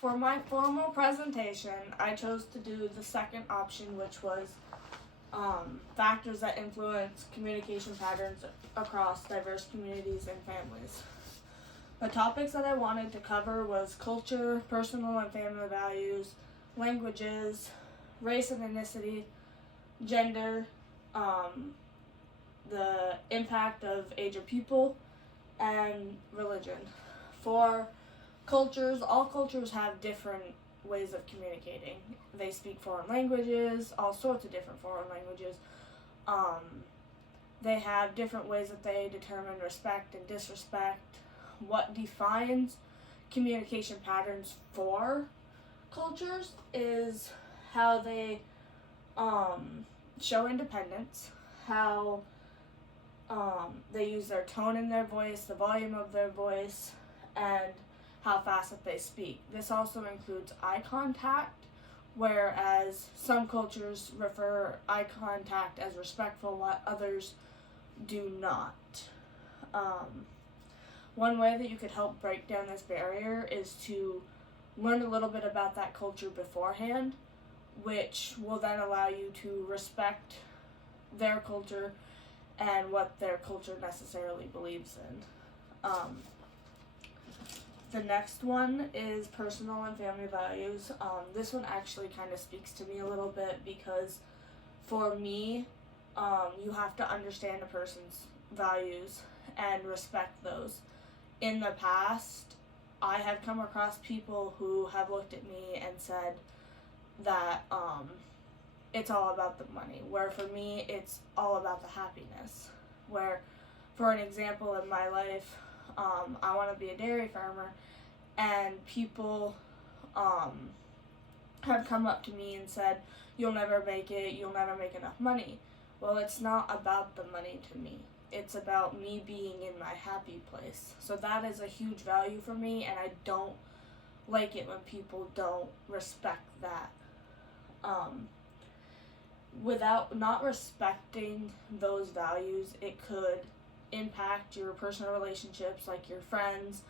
For my formal presentation, I chose to do the second option, which was factors that influence communication patterns across diverse communities and families. The topics that I wanted to cover was culture, personal and family values, languages, race and ethnicity, gender, the impact of age of people, and religion. For cultures, all cultures have different ways of communicating. They speak foreign languages, all sorts of different foreign languages. They have different ways that they determine respect and disrespect. What defines communication patterns for cultures is how they show independence, how they use their tone in their voice, the volume of their voice, and how fast that they speak. This also includes eye contact, whereas some cultures refer eye contact as respectful, while others do not. One way that you could help break down this barrier is to learn a little bit about that culture beforehand, which will then allow you to respect their culture and what their culture necessarily believes in. The next one is personal and family values. This one actually kind of speaks to me a little bit because for me, you have to understand a person's values and respect those. In the past, I have come across people who have looked at me and said that it's all about the money, where for me, it's all about the happiness. Where, for an example, in my life, I want to be a dairy farmer, and people have come up to me and said, you'll never make it, you'll never make enough money. Well, it's not about the money to me. It's about me being in my happy place. So that is a huge value for me, and I don't like it when people don't respect that. Without not respecting those values, it could impact your personal relationships, like your friends,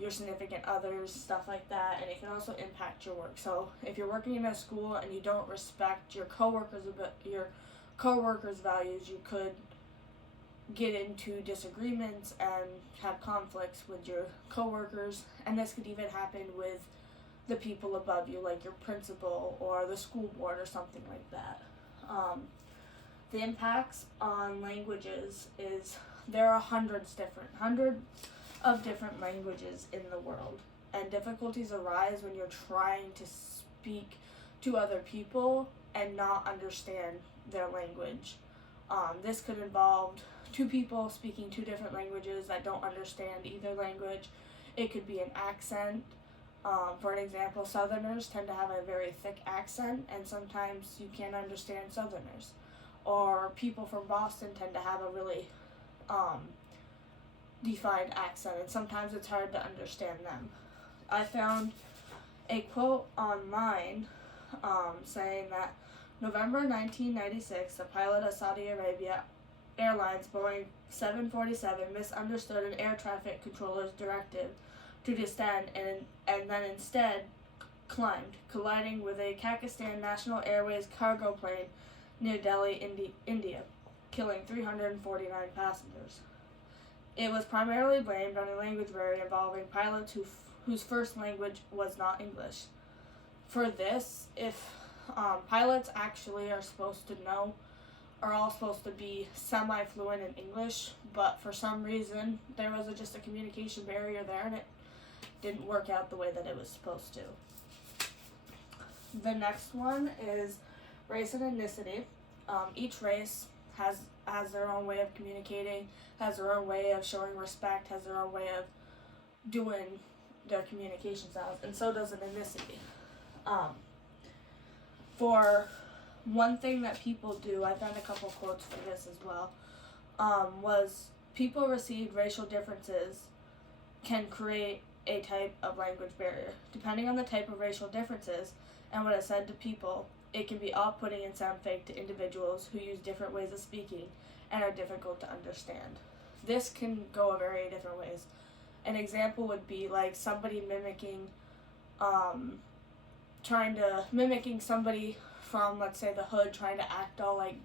your significant others, stuff like that, and it can also impact your work. So if you're working in a school and you don't respect your coworkers' values, you could get into disagreements and have conflicts with your coworkers, and this could even happen with the people above you, like your principal or the school board or something like that. The impacts on languages is there are hundreds of different languages in the world, and difficulties arise when you're trying to speak to other people and not understand their language. This could involve two people speaking two different languages that don't understand either language. It could be an accent. For an example, Southerners tend to have a very thick accent, and sometimes you can't understand Southerners. Or people from Boston tend to have a really defined accent, and sometimes it's hard to understand them. I found a quote online saying that November 1996, the pilot of Saudi Arabia Airlines Boeing 747 misunderstood an air traffic controller's directive to descend and then instead climbed, colliding with a Pakistan National Airways cargo plane near Delhi, India, killing 349 passengers. It was primarily blamed on a language barrier involving pilots whose first language was not English. For this, if pilots actually are all supposed to be semi-fluent in English, but for some reason there was just a communication barrier there and it didn't work out the way that it was supposed to. The next one is race and ethnicity. Each race has their own way of communicating, has their own way of showing respect, has their own way of doing their communication styles, and so does an ethnicity. For one thing that people do, I found a couple quotes for this as well, was people received racial differences can create a type of language barrier. Depending on the type of racial differences and what is said to people, it can be off-putting and sound fake to individuals who use different ways of speaking and are difficult to understand. This can go a very different ways. An example would be like somebody mimicking trying to mimicking somebody from, let's say, the hood, trying to act all like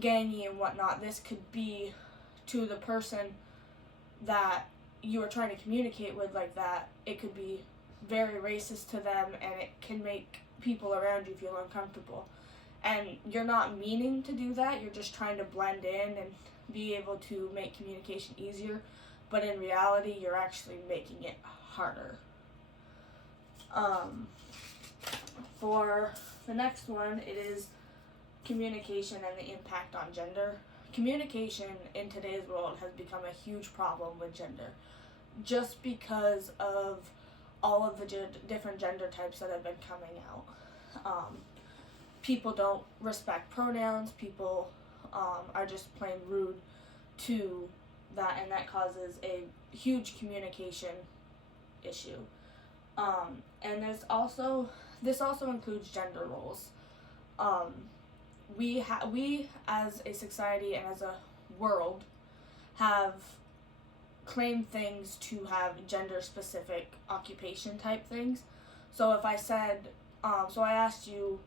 gangy and whatnot. This could be to the person that you are trying to communicate with like that. It could be very racist to them, and it can make people around you feel uncomfortable. And you're not meaning to do that, you're just trying to blend in and be able to make communication easier, but in reality, you're actually making it harder. For the next one, it is communication and the impact on gender. Communication in today's world has become a huge problem with gender, just because of all of the different gender types that have been coming out. People don't respect pronouns, people are just plain rude to that, and that causes a huge communication issue. And this also includes gender roles. We as a society and as a world have claimed things to have gender specific occupation type things. So if I said, so I asked you,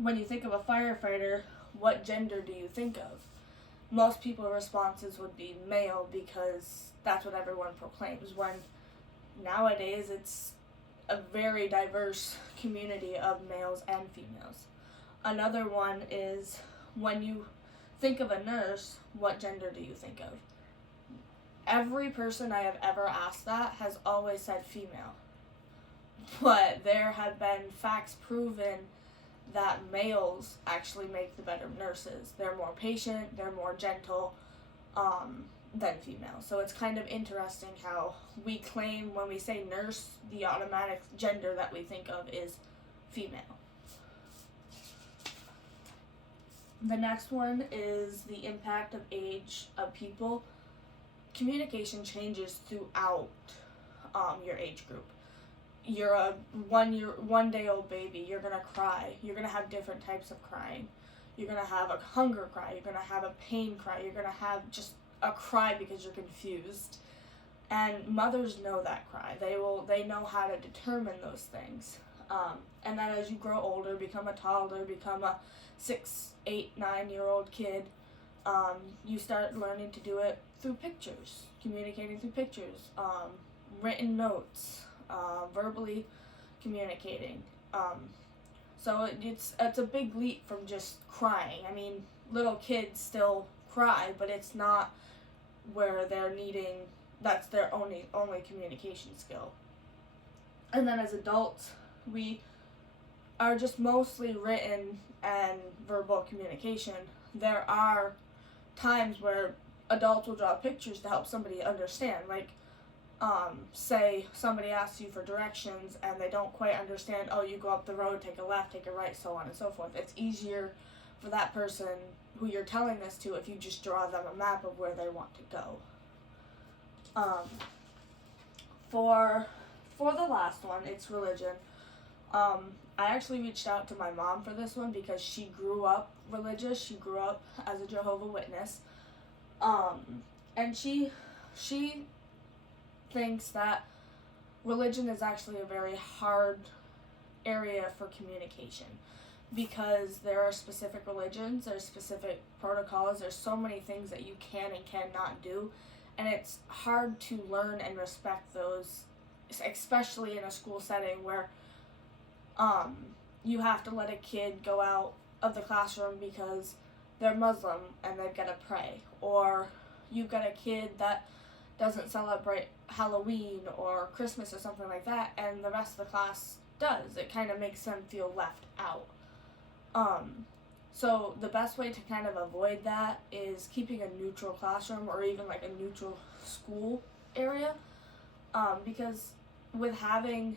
when you think of a firefighter, what gender do you think of? Most people's responses would be male, because that's what everyone proclaims, when nowadays it's a very diverse community of males and females. Another one is, when you think of a nurse, what gender do you think of? Every person I have ever asked that has always said female. But there have been facts proven that males actually make the better nurses. They're more patient, they're more gentle than females. So it's kind of interesting how we claim, when we say nurse, the automatic gender that we think of is female. The next one is the impact of age of people. Communication changes throughout your age group. You're a 1 day old baby, you're gonna cry. You're gonna have different types of crying. You're gonna have a hunger cry, you're gonna have a pain cry, you're gonna have just a cry because you're confused. And mothers know that cry. They know how to determine those things. And then as you grow older, become a toddler, become a 6, 8, 9-year-old kid, you start learning to do it through pictures, communicating through pictures, written notes, verbally communicating. So it's a big leap from just crying. I mean, little kids still cry, but it's not where they're needing, that's their only communication skill. And then as adults, we are just mostly written and verbal communication. There are times where adults will draw pictures to help somebody understand, like say somebody asks you for directions and they don't quite understand, oh, you go up the road, take a left, take a right, so on and so forth. It's easier for that person who you're telling this to if you just draw them a map of where they want to go. For the last one, it's religion. I actually reached out to my mom for this one because she grew up religious. She grew up as a Jehovah's Witness. And she thinks that religion is actually a very hard area for communication, because there are specific religions, there's specific protocols, there's so many things that you can and cannot do, and it's hard to learn and respect those, especially in a school setting where you have to let a kid go out of the classroom because they're Muslim and they've got to pray, or you've got a kid that doesn't celebrate Halloween or Christmas or something like that, and the rest of the class does. It kind of makes them feel left out. So the best way to kind of avoid that is keeping a neutral classroom, or even like a neutral school area, because with having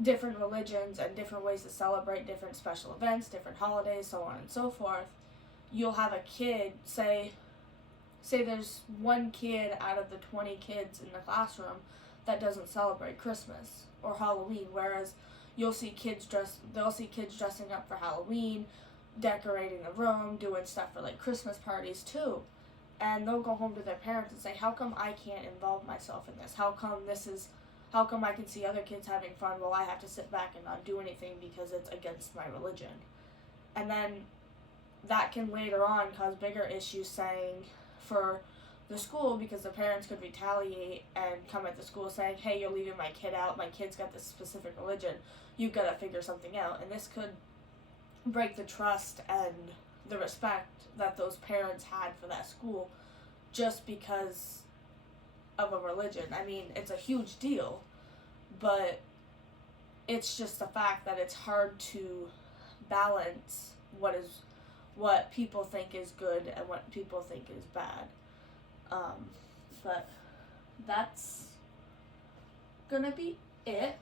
different religions and different ways to celebrate different special events, different holidays, so on and so forth, you'll have a kid, say there's one kid out of the 20 kids in the classroom that doesn't celebrate Christmas or Halloween, whereas they'll see kids dressing up for Halloween, decorating the room, doing stuff for like Christmas parties too. and they'll go home to their parents and say, how come I can't involve myself in this? How come I can see other kids having fun while I have to sit back and not do anything because it's against my religion? And then that can later on cause bigger issues, saying for the school, because the parents could retaliate and come at the school saying, hey, you're leaving my kid out, my kid's got this specific religion, you've got to figure something out. And this could break the trust and the respect that those parents had for that school just because of a religion. I mean, it's a huge deal, but it's just the fact that it's hard to balance what people think is good and what people think is bad. But that's gonna be it.